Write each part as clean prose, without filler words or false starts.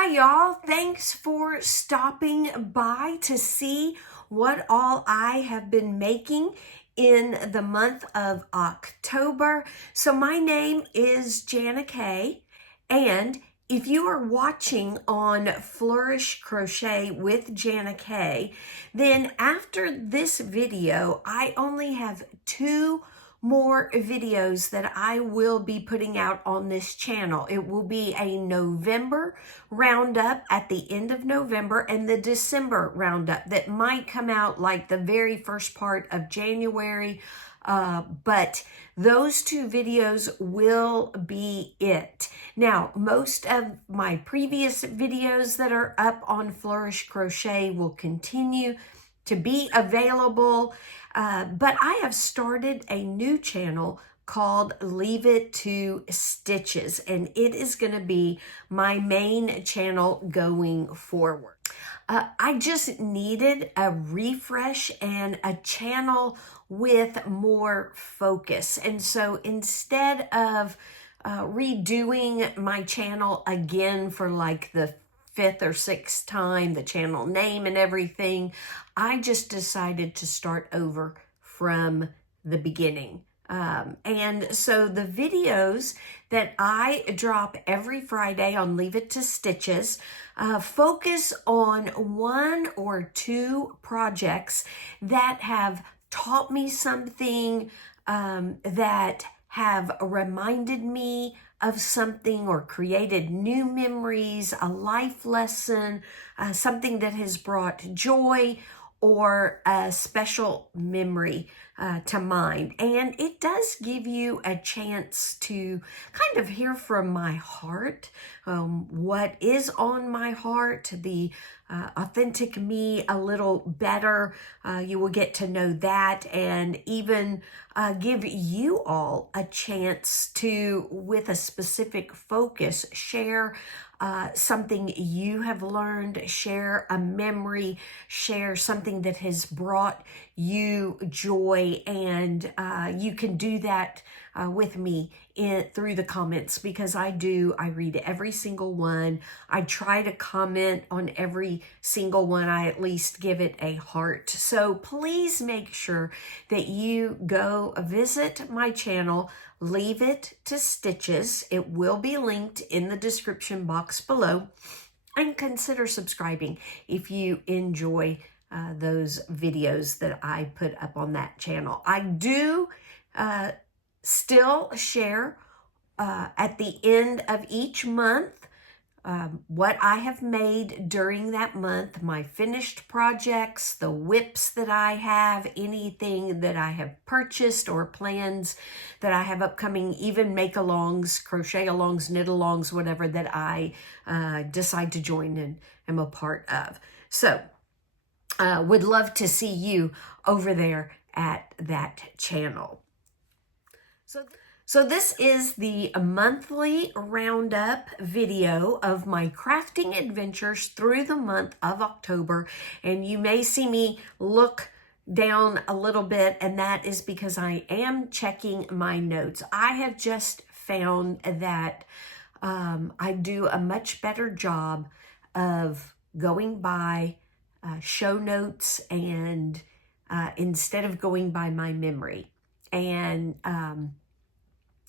Hi y'all, thanks for stopping by to see what all I have been making in the month of October. So my name is Jana Kay, and if you are watching on Flourish Crochet with Jana Kay, then after this video, I only have 2 more videos that I will be putting out on this channel. It will be a November roundup at the end of November and the December roundup that might come out like the very first part of January. But those 2 videos will be it. Now, most of my previous videos that are up on Flourish Crochet will continue to be available, but I have started a new channel called Leave It to Stitches, and it is going to be my main channel going forward. I just needed a refresh and a channel with more focus. And so instead of redoing my channel again for like the 5th or 6th time, the channel name and everything, I just decided to start over from the beginning. And so the videos that I drop every Friday on Leave It to Stitches focus on 1 or 2 projects that have taught me something, that have reminded me of something or created new memories, a life lesson, something that has brought joy or a special memory to mind. And it does give you a chance to kind of hear from my heart, what is on my heart, the authentic me a little better. You will get to know that, and even give you all a chance to, with a specific focus, share something you have learned, share a memory, share something that has brought you joy, and you can do that with me through the comments, because I read every single one. I try to comment on every single one. I at least give it a heart. So please make sure that you go visit my channel, Leave It to Stitches. It will be linked in the description box below, and consider subscribing if you enjoy those videos that I put up on that channel. I do still share at the end of each month what I have made during that month, my finished projects, the whips that I have, anything that I have purchased or plans that I have upcoming, even make-alongs, crochet-alongs, knit-alongs, whatever that I decide to join and am a part of. So would love to see you over there at that channel. So this is the monthly roundup video of my crafting adventures through the month of October. And you may see me look down a little bit, and that is because I am checking my notes. I have just found that I do a much better job of going by show notes, and instead of going by my memory. And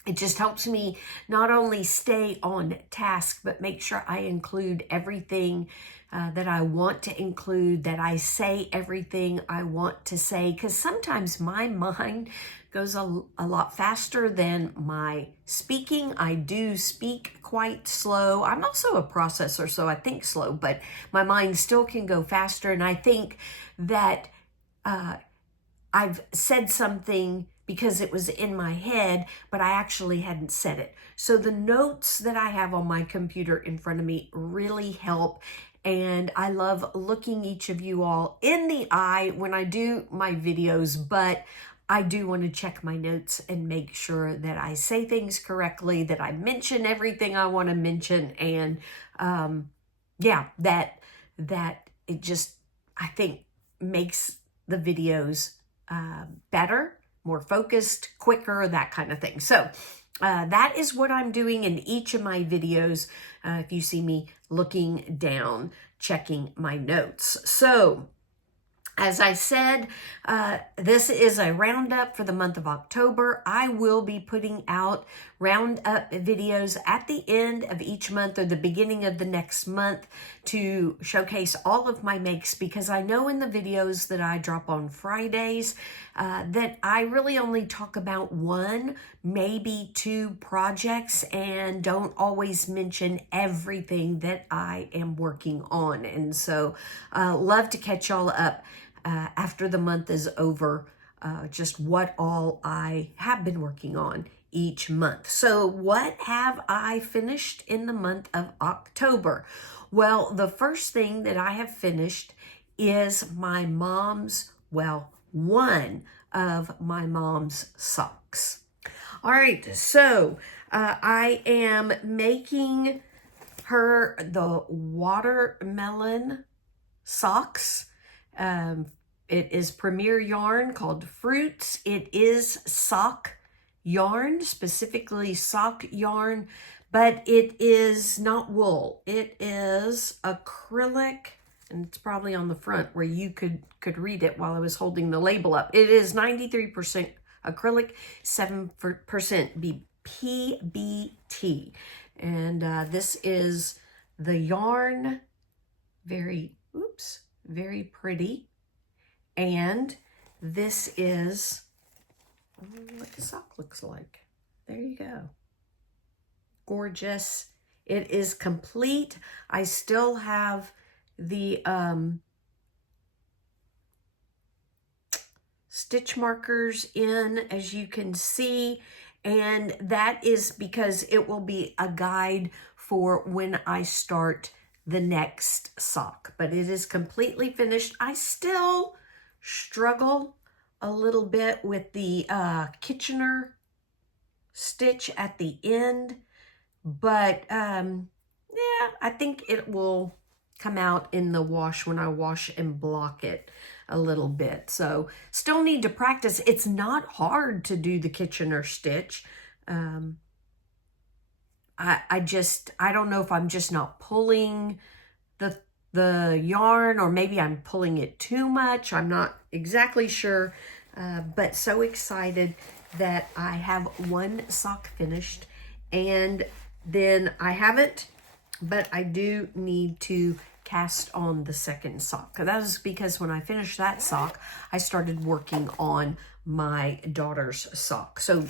it just helps me not only stay on task, but make sure I include everything that I want to include, that I say everything I want to say, because sometimes my mind goes a lot faster than my speaking. I do speak quite slow. I'm also a processor, so I think slow, but my mind still can go faster. And I think that I've said something because it was in my head, but I actually hadn't said it. So the notes that I have on my computer in front of me really help. And I love looking each of you all in the eye when I do my videos, but I do want to check my notes and make sure that I say things correctly, that I mention everything I want to mention. And yeah, that it just, I think, makes the videos better, more focused, quicker, that kind of thing. So that is what I'm doing in each of my videos. If you see me looking down, checking my notes. So, as I said, this is a roundup for the month of October. I will be putting out roundup videos at the end of each month or the beginning of the next month to showcase all of my makes, because I know in the videos that I drop on Fridays that I really only talk about one, maybe two projects, and don't always mention everything that I am working on. And so love to catch y'all up after the month is over, just what all I have been working on each month. So what have I finished in the month of October? Well, the first thing that I have finished is my mom's, well, one of my mom's socks. All right, so I am making her the watermelon socks. It is Premier yarn called Fruits. It is sock yarn, specifically sock yarn, but it is not wool. It is acrylic, and it's probably on the front where you could read it while I was holding the label up. It is 93% acrylic, 7% PBT. And this is the yarn, very pretty. And this is what the sock looks like. There you go. Gorgeous. It is complete. I still have the stitch markers in, as you can see, and that is because it will be a guide for when I start the next sock. But it is completely finished. I still struggle a little bit with the Kitchener stitch at the end, but yeah, I think it will come out in the wash when I wash and block it a little bit. So still need to practice. It's not hard to do the Kitchener stitch. I don't know if I'm just not pulling the yarn, or maybe I'm pulling it too much. I'm not exactly sure, but so excited that I have one sock finished. And then I haven't, but I do need to cast on the second sock. That is because when I finished that sock, I started working on my daughter's sock. So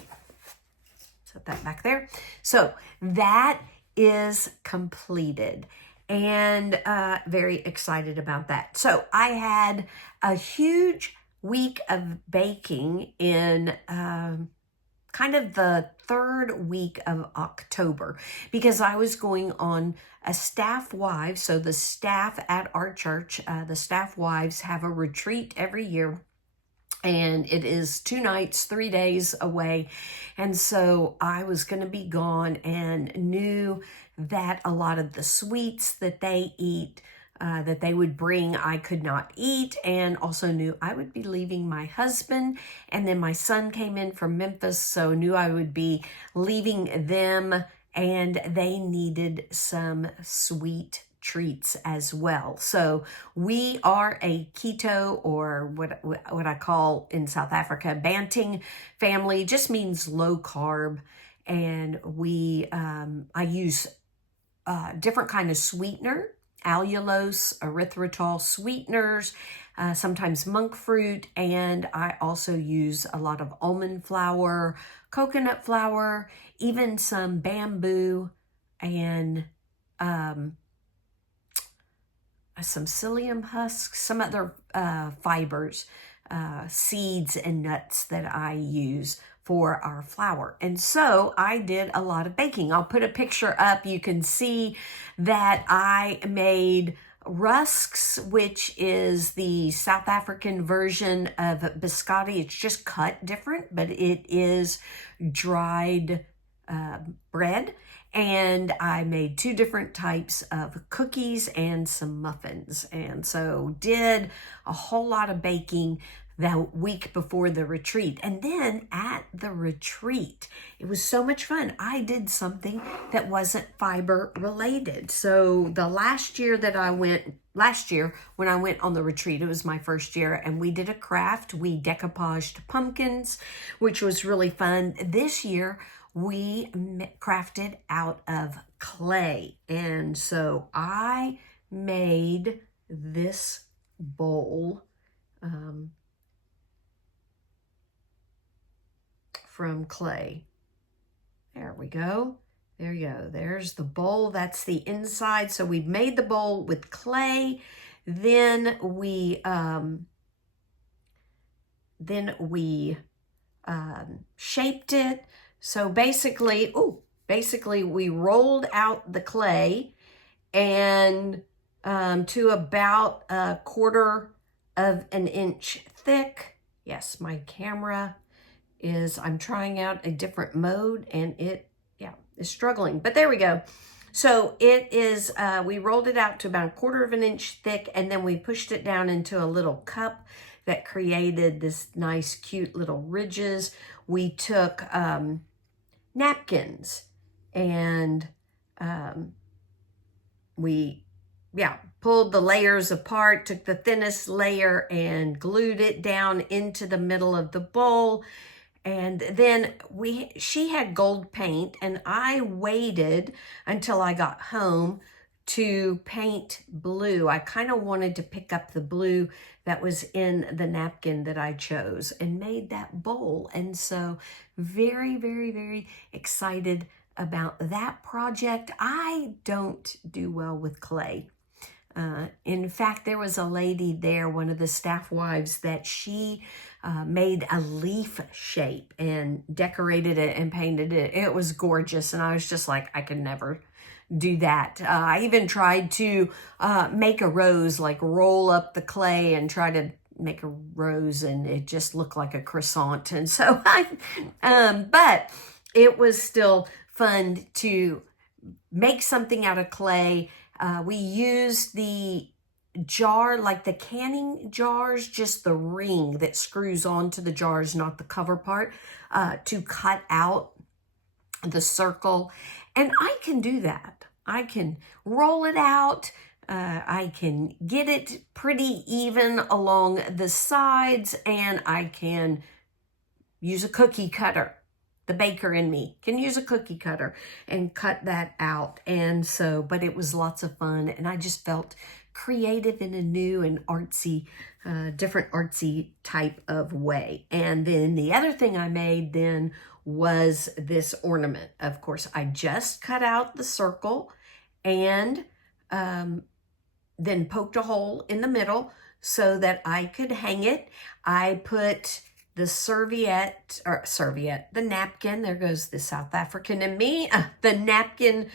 set that back there. So that is completed, and very excited about that. So I had a huge week of baking in kind of the third week of October, because I was going on a staff wives. So the staff at our church, the staff wives have a retreat every year, and it is 2 nights, 3 days away. And so I was going to be gone, and knew that a lot of the sweets that they eat, that they would bring, I could not eat, and also knew I would be leaving my husband, and then my son came in from Memphis, so knew I would be leaving them, and they needed some sweet treats as well. So we are a keto, or what I call in South Africa, Banting family. Just means low carb, and we I use different kind of sweetener, allulose, erythritol sweeteners, sometimes monk fruit, and I also use a lot of almond flour, coconut flour, even some bamboo, and some psyllium husks, some other fibers, seeds and nuts that I use for our flour. And so I did a lot of baking. I'll put a picture up. You can see that I made rusks, which is the South African version of biscotti. It's just cut different, but it is dried bread. And I made 2 different types of cookies and some muffins. And so did a whole lot of baking the week before the retreat. And then at the retreat, it was so much fun. I did something that wasn't fiber related. So the last year when I went on the retreat, it was my first year, and we did a craft. We decoupaged pumpkins, which was really fun. This year, we crafted out of clay. And so I made this bowl from clay. There we go. There you go. There's the bowl. That's the inside. So we've made the bowl with clay. Then we shaped it. So basically we rolled out the clay and to about 1/4 of an inch thick. Yes, my camera I'm trying out a different mode, and it is struggling, but there we go. So it is, we rolled it out to about 1/4 of an inch thick, and then we pushed it down into a little cup that created this nice, cute little ridges. We took napkins and we pulled the layers apart, took the thinnest layer and glued it down into the middle of the bowl. And then she had gold paint, and I waited until I got home to paint blue. I kind of wanted to pick up the blue that was in the napkin that I chose and made that bowl. And so very, very, very excited about that project. I don't do well with clay. In fact, there was a lady there, one of the staff wives, that she made a leaf shape and decorated it and painted it. It was gorgeous. And I was just like, I can never do that. I even tried to make a rose, like roll up the clay and try to make a rose, and it just looked like a croissant. And so but it was still fun to make something out of clay. We used the jar, like the canning jars, just the ring that screws onto the jars, not the cover part, to cut out the circle. And I can do that. I can roll it out. I can get it pretty even along the sides, and I can use a cookie cutter. The baker in me can use a cookie cutter and cut that out. And so, but it was lots of fun, and I just felt creative in a new and artsy, different artsy type of way. And then the other thing I made then was this ornament. Of course, I just cut out the circle and then poked a hole in the middle so that I could hang it. I put the the napkin, there goes the South African in me. The napkin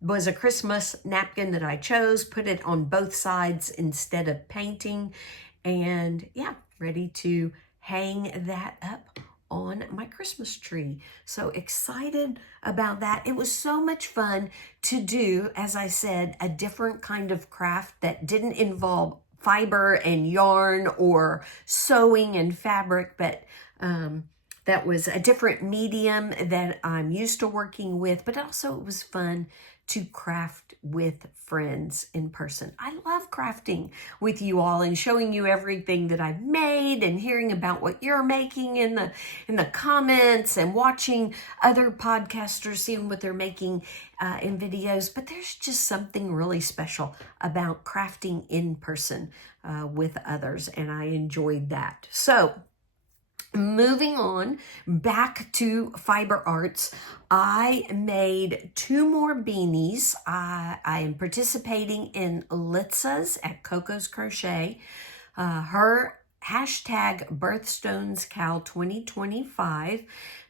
was a Christmas napkin that I chose, put it on both sides instead of painting, and ready to hang that up on my Christmas tree. So excited about that. It was so much fun to do, as I said, a different kind of craft that didn't involve fiber and yarn or sewing and fabric, but that was a different medium that I'm used to working with, but also it was fun to craft with friends in person. I love crafting with you all and showing you everything that I've made and hearing about what you're making in the comments and watching other podcasters, seeing what they're making in videos. But there's just something really special about crafting in person with others, and I enjoyed that. So moving on back to fiber arts, I made 2 more beanies. I am participating in Litza's at Coco's Crochet. Her hashtag birthstonescal 2025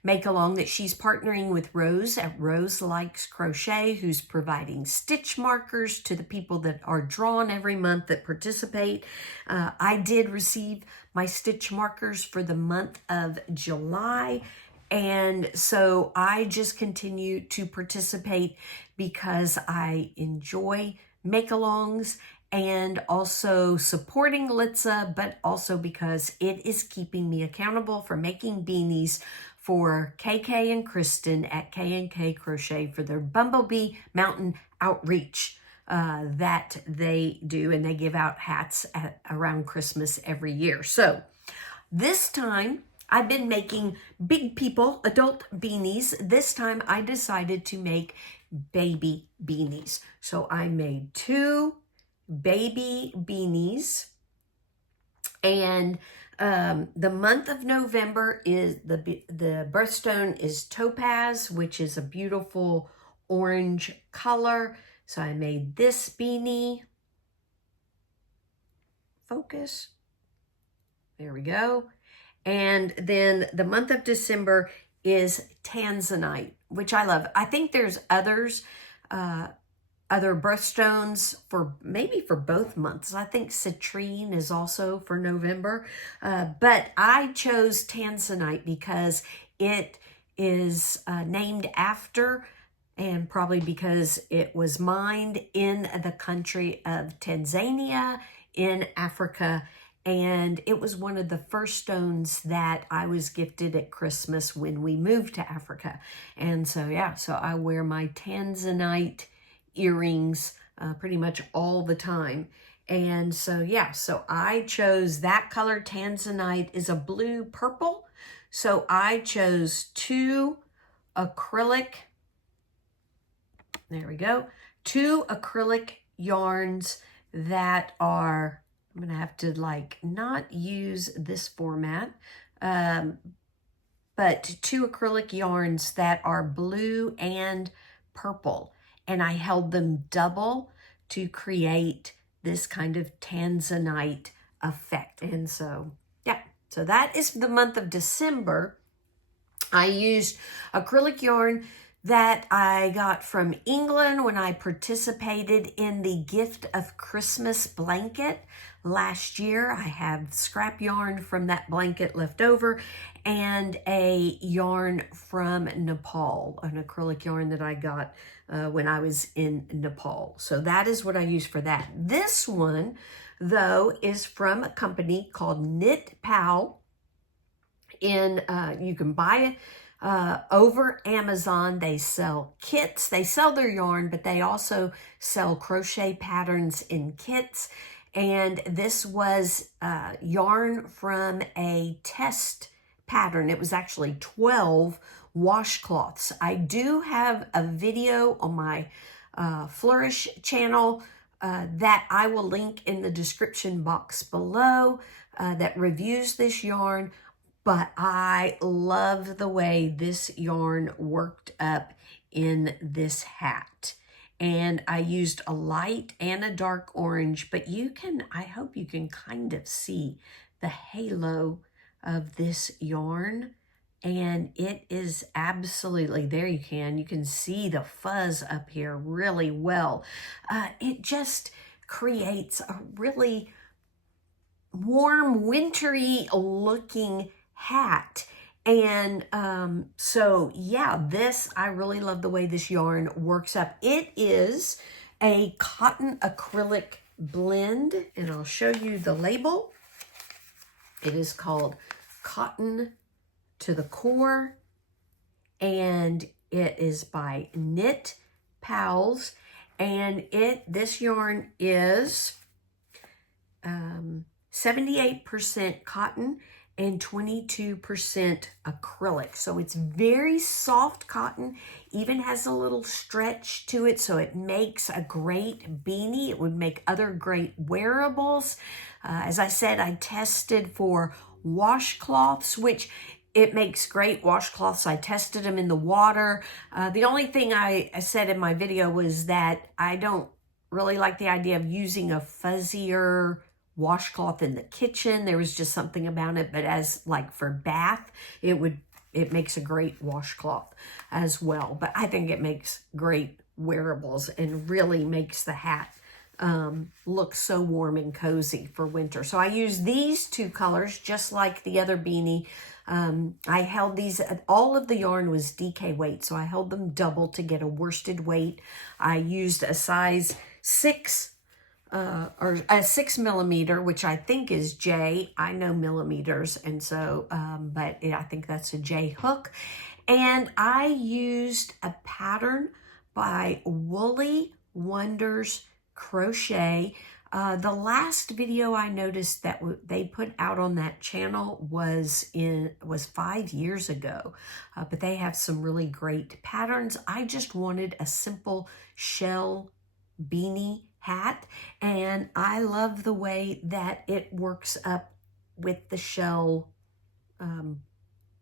make along that she's partnering with Rose at Rose Likes Crochet, who's providing stitch markers to the people that are drawn every month that participate. I did receive my stitch markers for the month of July, and so I just continue to participate because I enjoy make-alongs and also supporting Litza, but also because it is keeping me accountable for making beanies for KK and Kristen at K&K Crochet for their Bumblebee Mountain Outreach that they do, and they give out hats around Christmas every year. So this time I've been making big people, adult beanies. This time I decided to make baby beanies. So I made 2 baby beanies, and the month of November is the birthstone is topaz, which is a beautiful orange color. So I made this beanie. Focus. There we go. And then the month of December is tanzanite, which I love. I think there's others, other birthstones for maybe for both months. I think citrine is also for November, but I chose tanzanite because it is named after, and probably because it was mined in the country of Tanzania in Africa. And it was one of the first stones that I was gifted at Christmas when we moved to Africa. And so, yeah, so I wear my tanzanite earrings pretty much all the time. And so, yeah, so I chose that color. Tanzanite is a blue purple. So I chose 2 acrylic, there we go, 2 acrylic yarns that are, I'm going to have to not use this format, but 2 acrylic yarns that are blue and purple. And I held them double to create this kind of tanzanite effect. And so, yeah, so that is the month of December. I used acrylic yarn that I got from England when I participated in the Gift of Christmas blanket last year. I have scrap yarn from that blanket left over and a yarn from Nepal, an acrylic yarn that I got when I was in Nepal. So that is what I use for that. This one, though, is from a company called Knit Pal. You can buy it over Amazon. They sell kits. They sell their yarn, but they also sell crochet patterns in kits. And this was yarn from a test pattern. It was actually 12 washcloths. I do have a video on my Flourish channel that I will link in the description box below that reviews this yarn. But I love the way this yarn worked up in this hat. And I used a light and a dark orange, but I hope you can kind of see the halo of this yarn. And it is absolutely, there you can see the fuzz up here really well. It just creates a really warm, wintry looking hat. And so yeah, I really love the way this yarn works up. It is a cotton acrylic blend, and I'll show you the label. It is called Cotton to the Core, and it is by Knit Pals, and this yarn is 78% cotton and 22% acrylic. So it's very soft cotton, even has a little stretch to it, so it makes a great beanie. It would make other great wearables. As I said, I tested for washcloths, which it makes great washcloths. I tested them in the water. The only thing I said in my video was that I don't really like the idea of using a fuzzier washcloth in the kitchen. There was just something about it, but as for bath, it makes a great washcloth as well. But I think it makes great wearables and really makes the hat look so warm and cozy for winter. So I use these 2 colors just like the other beanie. I held these, all of the yarn was DK weight, so I held them double to get a worsted weight. I used a size 6 or a 6mm, which I think is J. I know millimeters, and so, but yeah, I think that's a J hook. And I used a pattern by Woolly Wonders Crochet. The last video I noticed that they put out on that channel was 5 years ago, but they have some really great patterns. I just wanted a simple shell beanie hat, and I love the way that it works up with the shell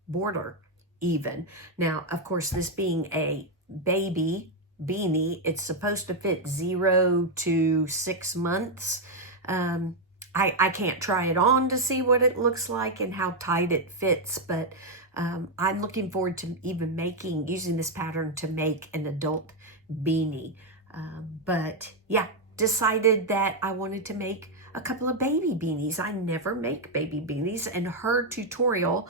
border even. Now, of course, this being a baby beanie, it's supposed to fit 0 to 6 months. I can't try it on to see what it looks like and how tight it fits, but I'm looking forward to even using this pattern to make an adult beanie. But yeah, decided that I wanted to make a couple of baby beanies. I never make baby beanies, and her tutorial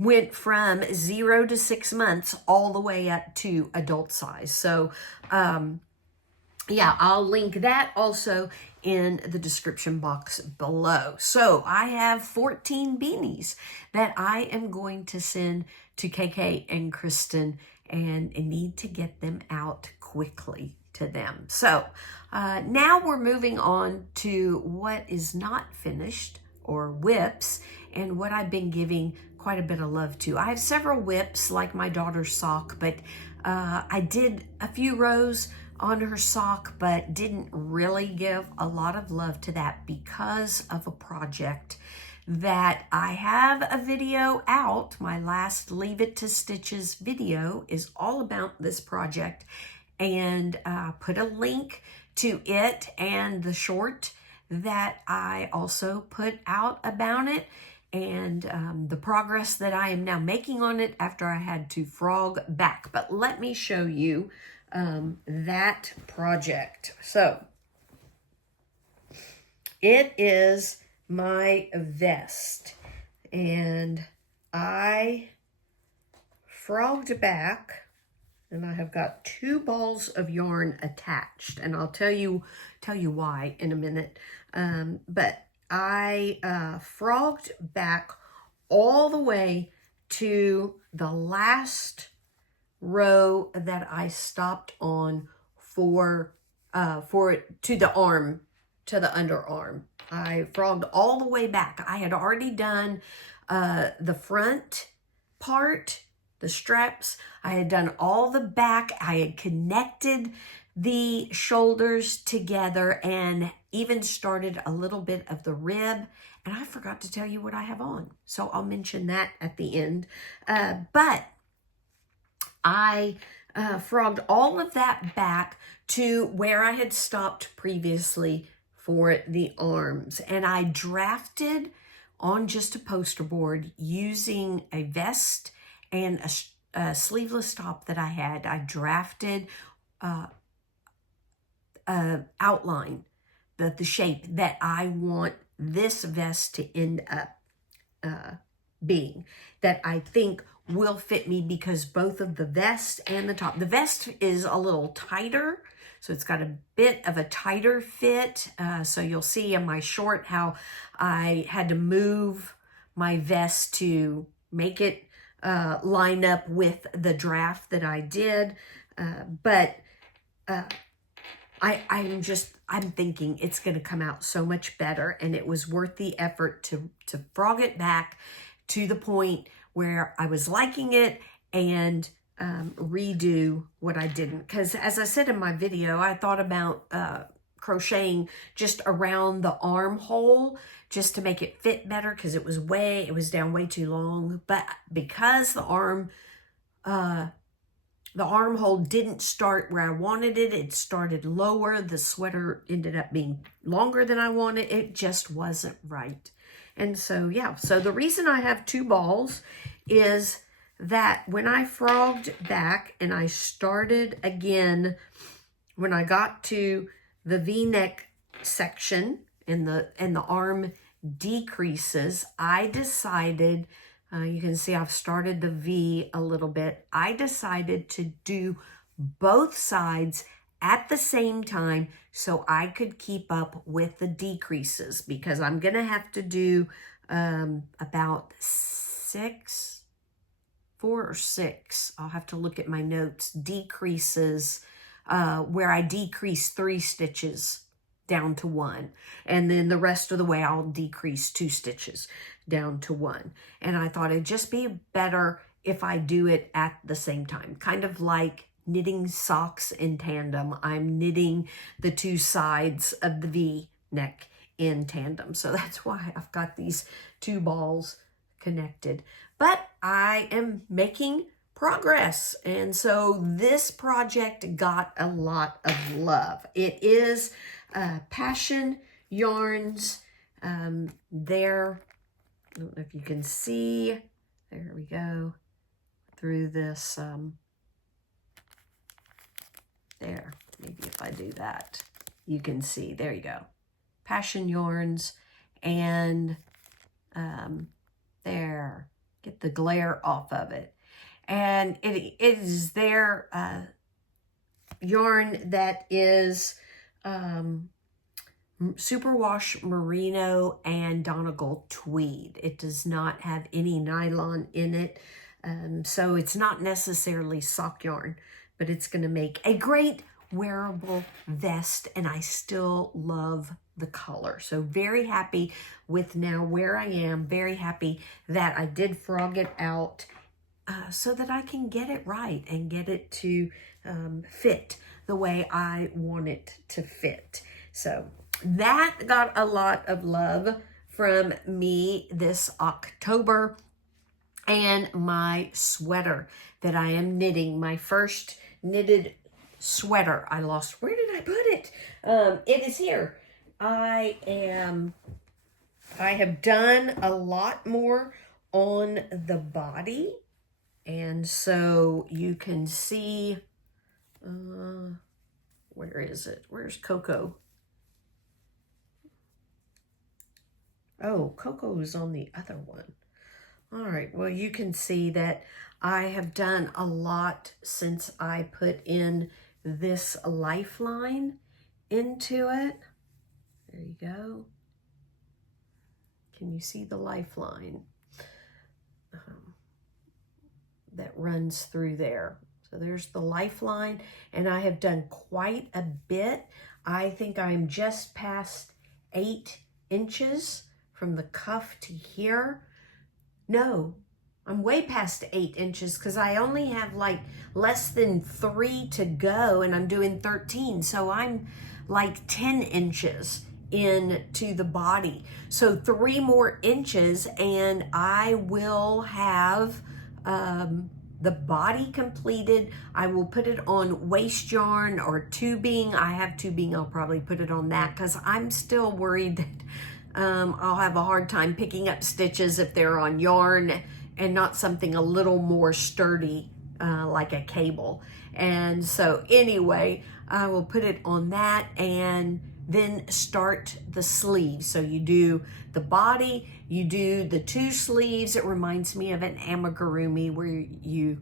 went from 0 to 6 months all the way up to adult size. So yeah, I'll link that also in the description box below. So I have 14 beanies that I am going to send to KK and Kristen, and need to get them out quickly to them. So now we're moving on to what is not finished, or whips, and what I've been giving quite a bit of love to. I have several whips, like my daughter's sock, but I did a few rows on her sock, but didn't really give a lot of love to that because of a project that I have a video out. My last Leave It to Stitches video is all about this project, and put a link to it and the short that I also put out about it, and the progress that I am now making on it after I had to frog back. But let me show you that project. So it is my vest, and I frogged back, and I have got 2 balls of yarn attached, and I'll tell you why in a minute. But I frogged back all the way to the last row that I stopped on to the arm, to the underarm. I frogged all the way back. I had already done the front part, the straps. I had done all the back. I had connected the shoulders together and even started a little bit of the rib. And I forgot to tell you what I have on, so I'll mention that at the end. But I frogged all of that back to where I had stopped previously for the arms, and I drafted on just a poster board using a vest and a sleeveless top that I had. I drafted outline, the shape that I want this vest to end up being, that I think will fit me, because both of the vest and the top, the vest is a little tighter, so it's got a bit of a tighter fit. So you'll see in my short how I had to move my vest to make it line up with the draft that I did. But I'm thinking it's going to come out so much better, and it was worth the effort to frog it back to the point where I was liking it, and redo what I didn't. Because as I said in my video, I thought about crocheting just around the armhole just to make it fit better, because it was down way too long. But because the armhole didn't start where I wanted it, it started lower. The sweater ended up being longer than I wanted. It just wasn't right. And so, yeah, so the reason I have 2 balls is that when I frogged back and I started again, when I got to the V-neck section and the arm decreases, I decided, you can see I've started the V a little bit. I decided to do both sides at the same time so I could keep up with the decreases, because I'm going to have to do about 4 or 6, I'll have to look at my notes, decreases where I decrease 3 stitches down to 1. And then the rest of the way I'll decrease 2 stitches down to 1. And I thought it'd just be better if I do it at the same time, kind of like knitting socks in tandem. I'm knitting the 2 sides of the V neck in tandem. So that's why I've got these 2 balls connected. But I am making progress. And so this project got a lot of love. It is Passion Yarns. There, I don't know if you can see, there we go, through this, there, maybe if I do that, you can see, there you go. Passion Yarns, and there, get the glare off of it. And it is their yarn that is superwash merino and Donegal tweed. It does not have any nylon in it, so it's not necessarily sock yarn, but it's going to make a great wearable vest, and I still love the color. So very happy with now where I am, very happy that I did frog it out so that I can get it right and get it to fit the way I want it to fit. So that got a lot of love from me this October. And my sweater that I am knitting, my first knitted sweater. I lost, where did I put it? It is here. I have done a lot more on the body, and so you can see, where is it? Where's Coco? Oh, Coco is on the other one. All right, well, you can see that I have done a lot since I put in this lifeline into it. There you go. Can you see the lifeline that runs through there? So there's the lifeline, and I have done quite a bit. I think I'm just past 8 inches from the cuff to here. No, I'm way past 8 inches because I only have like less than 3 to go, and I'm doing 13. So I'm like 10 inches into the body. So 3 more inches and I will have the body completed. I will put it on waste yarn or tubing. I have tubing. I'll probably put it on that because I'm still worried that I'll have a hard time picking up stitches if they're on yarn and not something a little more sturdy like a cable. And so anyway, I will put it on that and then start the sleeves. So you do the body, you do the 2 sleeves. It reminds me of an amigurumi where you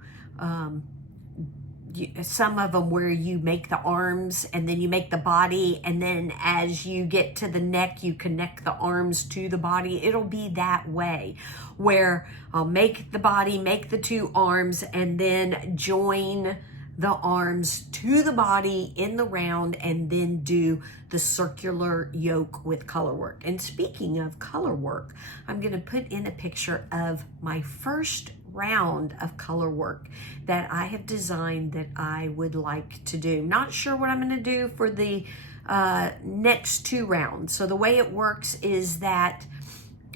some of them where you make the arms and then you make the body, and then as you get to the neck you connect the arms to the body. It'll be that way where I'll make the body, make the 2 arms, and then join the arms to the body in the round, and then do the circular yoke with color work. And speaking of color work, I'm going to put in a picture of my first round of color work that I have designed that I would like to do. Not sure what I'm going to do for the next 2 rounds. So the way it works is that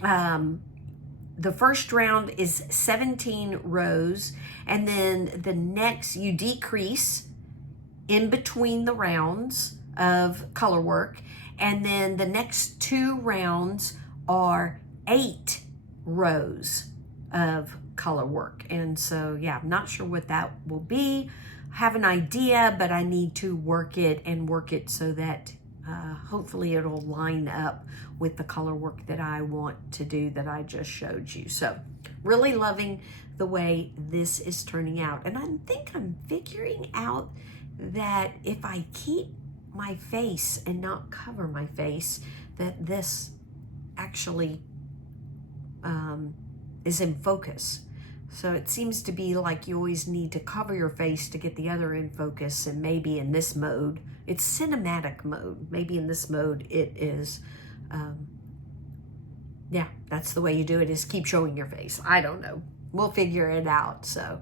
the first round is 17 rows, and then the next you decrease in between the rounds of color work, and then the next 2 rounds are 8 rows of color work. And so yeah, I'm not sure what that will be. I have an idea, but I need to work it so that hopefully it'll line up with the color work that I want to do that I just showed you. So really loving the way this is turning out. And I think I'm figuring out that if I keep my face and not cover my face, that this actually is in focus. So it seems to be like you always need to cover your face to get the other in focus, and maybe in this mode, it's cinematic mode. Maybe in this mode it is, yeah, that's the way you do it, is keep showing your face. I don't know. We'll figure it out. So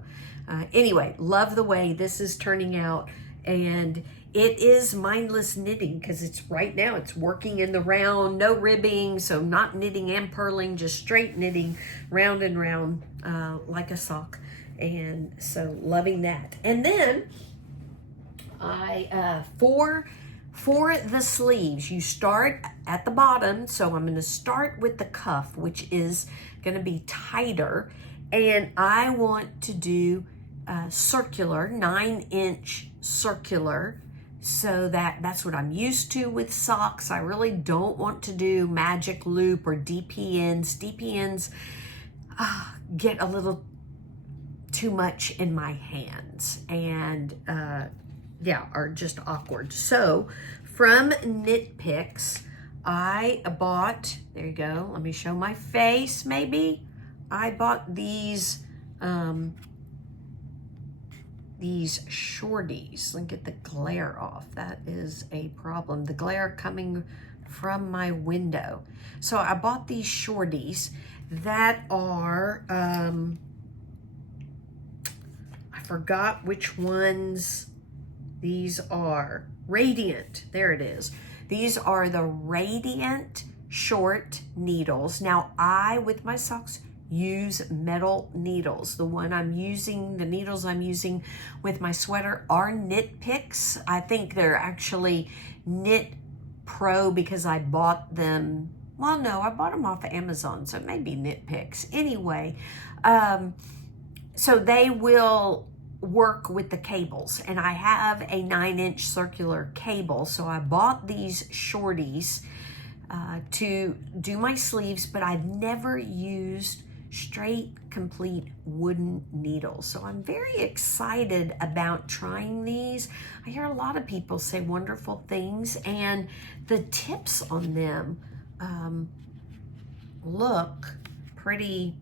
anyway, love the way this is turning out. And it is mindless knitting because it's right now, it's working in the round, no ribbing, so not knitting and purling, just straight knitting round and round like a sock. And so loving that. And then I, for the sleeves, you start at the bottom. So I'm going to start with the cuff, which is going to be tighter. And I want to do circular, 9-inch circular. So that's what I'm used to with socks. I really don't want to do magic loop or DPNs. DPNs get a little too much in my hands and yeah, are just awkward. So from Knit Picks, I bought, there you go, let me show my face maybe. I bought these shorties. Let me get the glare off. That is a problem. The glare coming from my window. So I bought these shorties that are, I forgot which ones these are. Radiant, there it is. These are the Radiant short needles. Now I, with my socks, use metal needles. The needles I'm using with my sweater are Knit Picks. I think they're actually Knit Pro because I bought them, well, no, I bought them off of Amazon, so maybe Knit Picks. Anyway, so they will work with the cables, and I have a 9-inch circular cable, so I bought these shorties to do my sleeves, but I've never used straight complete wooden needles. So I'm very excited about trying these. I hear a lot of people say wonderful things, and the tips on them look pretty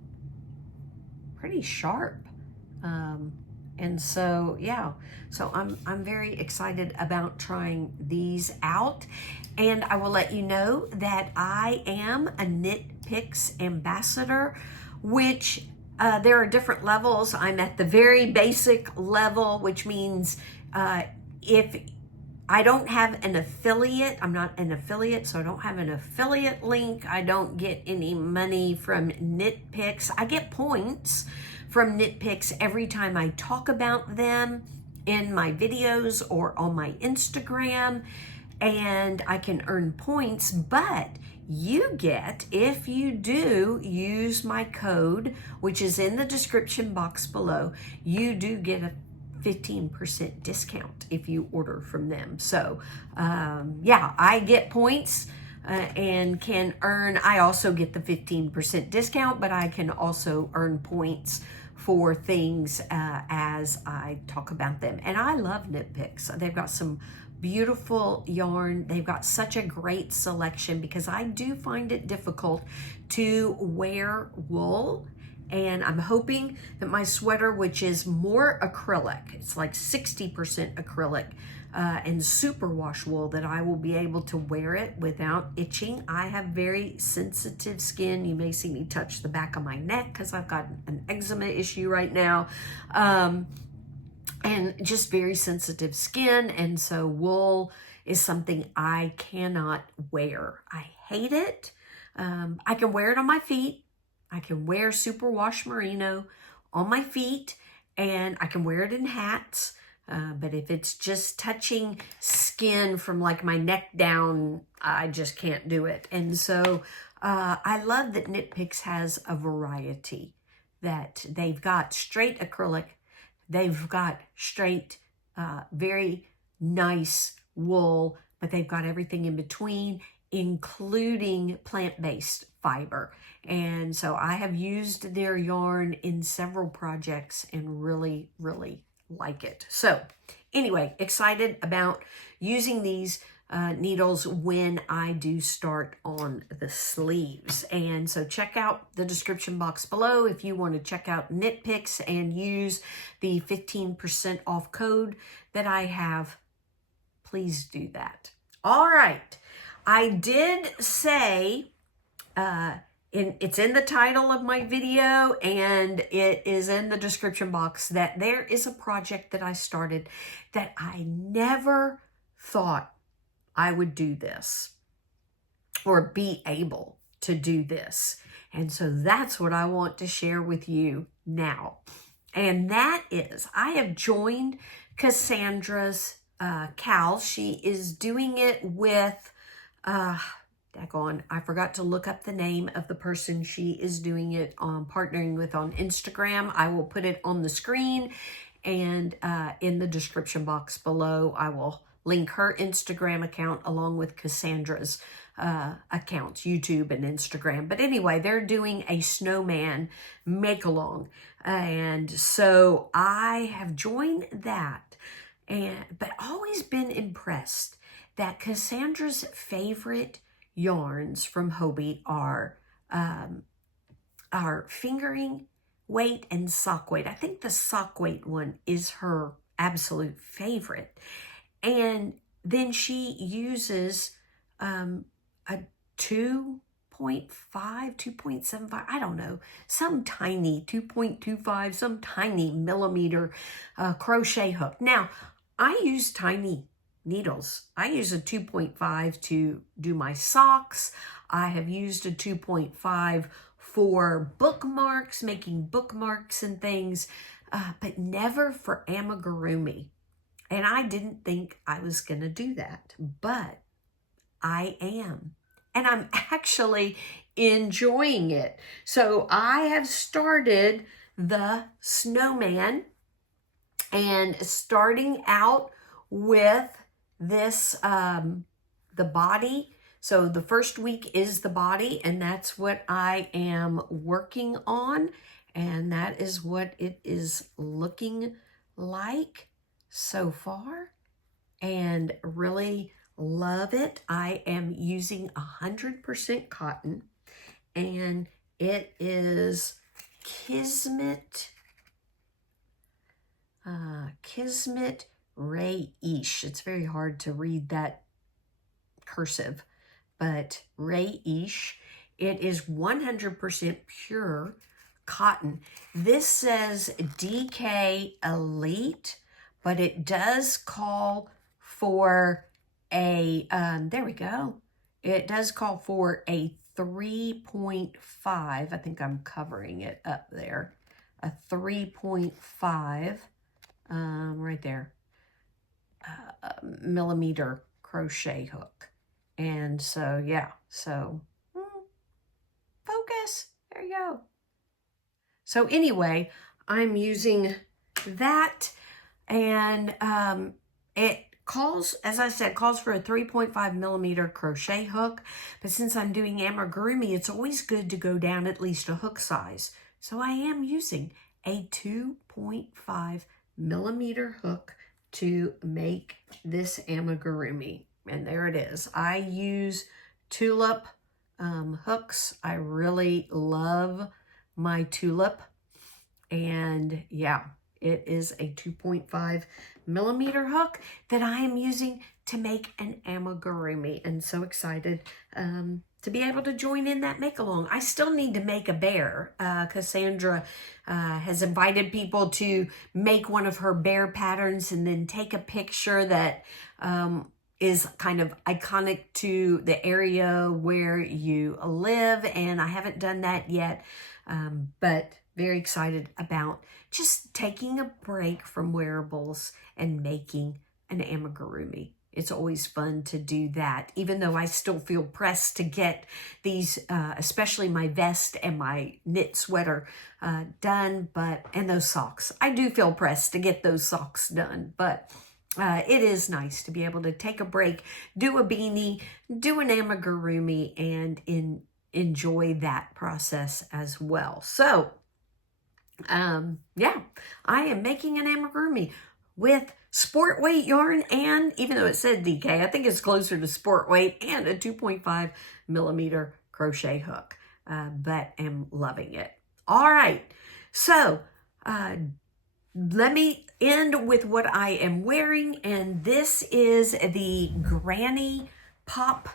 sharp. And so, yeah, so I'm very excited about trying these out. And I will let you know that I am a Knit Picks ambassador, which there are different levels. I'm at the very basic level, which means if I don't have an affiliate, I'm not an affiliate, so I don't have an affiliate link. I don't get any money from Knit Picks. I get points from Knit Picks every time I talk about them in my videos or on my Instagram, and I can earn points, but you get, if you do use my code, which is in the description box below, you do get a 15% discount if you order from them. So yeah, I get points and can earn, I also get the 15% discount, but I can also earn points for things as I talk about them. And I love Knit Picks. They've got some beautiful yarn. They've got such a great selection because I do find it difficult to wear wool. And I'm hoping that my sweater, which is more acrylic, it's like 60% acrylic and superwash wool, that I will be able to wear it without itching. I have very sensitive skin. You may see me touch the back of my neck because I've got an eczema issue right now. And just very sensitive skin. And so wool is something I cannot wear. I hate it. I can wear it on my feet. I can wear superwash merino on my feet, and I can wear it in hats. But if it's just touching skin from like my neck down, I just can't do it. And so I love that Knit Picks has a variety, that they've got straight acrylic, they've got straight, very nice wool, but they've got everything in between, including plant-based fiber. And so I have used their yarn in several projects and really, really like it. So anyway, excited about using these needles when I do start on the sleeves. And so check out the description box below if you want to check out Knit Picks and use the 15% off code that I have. Please do that. All right. I did say, it's in the title of my video and it is in the description box, that there is a project that I started that I never thought I would do this or be able to do this. And so that's what I want to share with you now. And that is, I have joined Cassandra's Cal. She is doing it with, daggone, I forgot to look up the name of the person she is doing it on, partnering with on Instagram. I will put it on the screen and in the description box below. I will link her Instagram account along with Cassandra's accounts, YouTube and Instagram. But anyway, they're doing a snowman make-along. And so I have joined that, but always been impressed that Cassandra's favorite yarns from Hobby are fingering weight and sock weight. I think the sock weight one is her absolute favorite. And then she uses a 2.5, 2.75, I don't know, some tiny 2.25, some tiny millimeter crochet hook. Now, I use tiny needles. I use a 2.5 to do my socks. I have used a 2.5 for bookmarks, making bookmarks and things, but never for amigurumi. And I didn't think I was going to do that, but I am. And I'm actually enjoying it. So I have started the snowman and starting out with this, the body. So the first week is the body, and that's what I am working on. And that is what it is looking like so far, and really love it. I am using 100% cotton, and it is Kismet Ray-ish. It's very hard to read that cursive, but Ray-ish. It is 100% pure cotton. This says DK Elite, but it does call for a, there we go. It does call for a 3.5. I think I'm covering it up there. A 3.5, right there, millimeter crochet hook. And so, yeah, so focus. There you go. So anyway, I'm using that. And it calls, as I said, calls for a 3.5 millimeter crochet hook. But since I'm doing amigurumi, it's always good to go down at least a hook size. So I am using a 2.5 millimeter hook to make this amigurumi. And there it is. I use tulip hooks. I really love my tulip. And yeah, it is a 2.5 millimeter hook that I am using to make an amigurumi, and so excited to be able to join in that make along. I still need to make a bear. Cassandra has invited people to make one of her bear patterns and then take a picture that is kind of iconic to the area where you live, and I haven't done that yet, but very excited about just taking a break from wearables and making an amigurumi. It's always fun to do that, even though I still feel pressed to get these, especially my vest and my knit sweater done, and those socks. I do feel pressed to get those socks done, but it is nice to be able to take a break, do a beanie, do an amigurumi, and enjoy that process as well. So, yeah, I am making an amigurumi with sport weight yarn, and even though it said DK, I think it's closer to sport weight, and a 2.5 millimeter crochet hook, but am loving it. All right, so let me end with what I am wearing, and this is the Granny Pop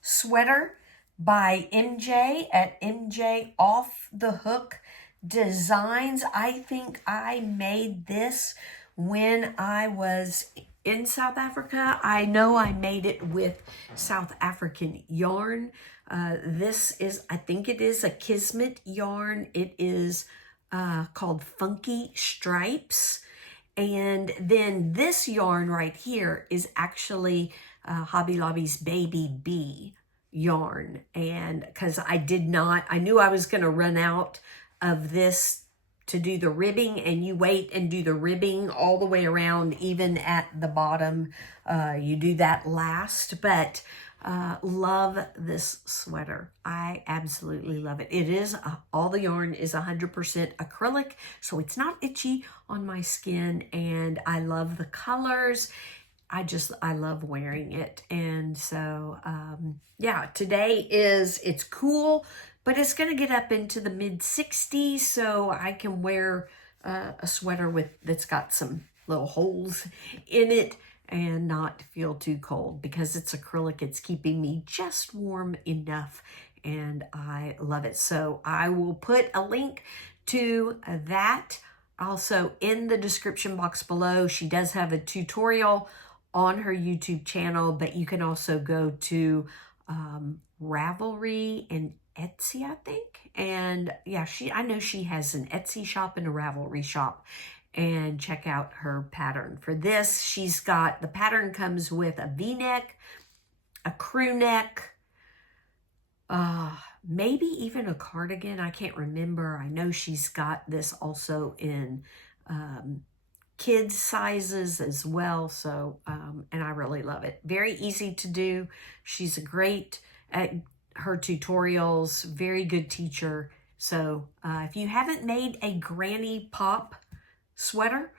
sweater by MJ at MJ Off the Hook Designs. I think I made this when I was in South Africa. I know I made it with South African yarn. This is, I think it is a Kismet yarn. It is called Funky Stripes. And then this yarn right here is actually Hobby Lobby's Baby Bee yarn. And because I knew I was going to run out of this to do the ribbing, and you wait and do the ribbing all the way around, even at the bottom. You do that last, but love this sweater. I absolutely love it. It is, all the yarn is 100% acrylic, so it's not itchy on my skin, and I love the colors. I love wearing it. And so, yeah, today it's cool, but it's going to get up into the mid 60s, so I can wear a sweater that's got some little holes in it and not feel too cold. Because it's acrylic, it's keeping me just warm enough, and I love it. So I will put a link to that also in the description box below. She does have a tutorial on her YouTube channel, but you can also go to Ravelry and Etsy, I think. And yeah, I know she has an Etsy shop and a Ravelry shop, and check out her pattern for this. She's got, the pattern comes with a V-neck, a crew neck, maybe even a cardigan. I can't remember. I know she's got this also in kids sizes as well. So, and I really love it. Very easy to do. She's great at her tutorials, very good teacher. So if you haven't made a Granny Pop sweater,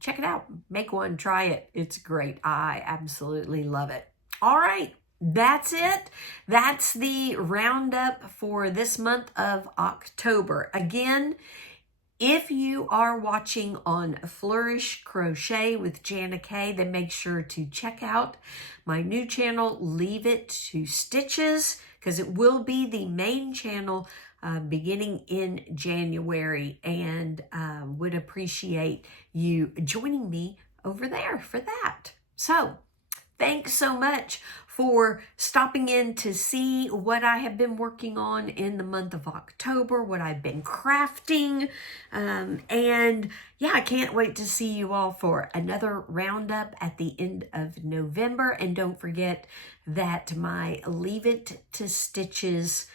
check it out. Make one, try it. It's great. I absolutely love it. All right, that's it. That's the roundup for this month of October. Again, if you are watching on Flourish Crochet with Jana K, then make sure to check out my new channel, Leave It to Stitches, because it will be the main channel beginning in January, and would appreciate you joining me over there for that. So thanks so much for stopping in to see what I have been working on in the month of October, what I've been crafting. And yeah, I can't wait to see you all for another roundup at the end of November. And don't forget that my Leave It to Stitches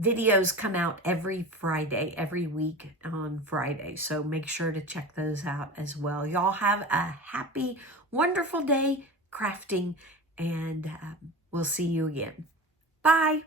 videos come out every Friday, every week on Friday. So make sure to check those out as well. Y'all have a happy, wonderful day crafting, and we'll see you again. Bye.